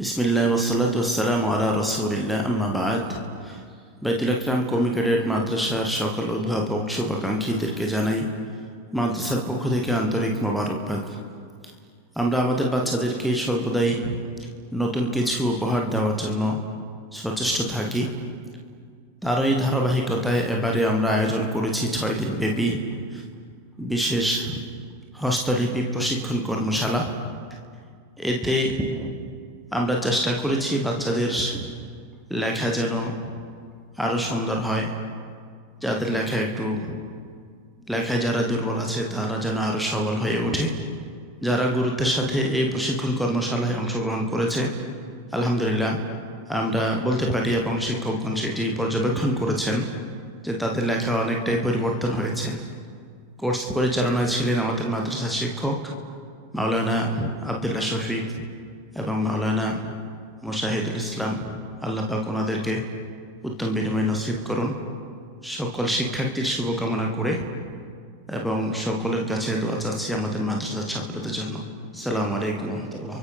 বিসমিল্লাহ ওয়াসসালাতু ওয়াসসালামু আলা রাসূলিল্লাহ আম্মা বা'দ। বাইতুল আকরাম কওমি ক্যাডেট মাদ্রাসার সকল অভিভাবক শুভাকাঙ্ক্ষীদেরকে জানাই মাদ্রাসার পক্ষ থেকে আন্তরিক মোবারকবাদ। আমরা আমাদের বাচ্চাদেরকে সর্বদাই নতুন কিছু উপহার দেওয়ার জন্য সচেষ্ট থাকি। তারই ধারাবাহিকতায় এবারে আমরা আয়োজন করেছি 6 দিন ব্যাপী বিশেষ হস্তলিপি প্রশিক্ষণ কর্মশালা। এতে আমরা চেষ্টা করেছি বাচ্চাদের লেখা যেন আরও সুন্দর হয়, যাদের লেখায় যারা দুর্বল আছে তারা যেন আরও সবল হয়ে ওঠে। যারা গুরুত্বের সাথে এই প্রশিক্ষণ কর্মশালায় অংশগ্রহণ করেছে আলহামদুলিল্লাহ আমরা বলতে পারি, এবং শিক্ষকগণ সেটি পর্যবেক্ষণ করেছেন যে তাদের লেখা অনেকটাই পরিবর্তন হয়েছে। কোর্স পরিচালনায় ছিলেন আমাদের মাদ্রাসার শিক্ষক মাওলানা আবদুল্লাহ শফিক এবং মাওলানা মুশাহিদুল ইসলাম। আল্লাহ পাক ওনাদেরকে উত্তম বিনিময় নসিব করুন। সকল শিক্ষার্থীর শুভকামনা করে এবং সকলের কাছে দোয়া চাচ্ছি আমাদের মাদ্রাসার ছাত্রদের জন্য। আসসালামু আলাইকুম ওয়া রাহমাতুল্লাহ।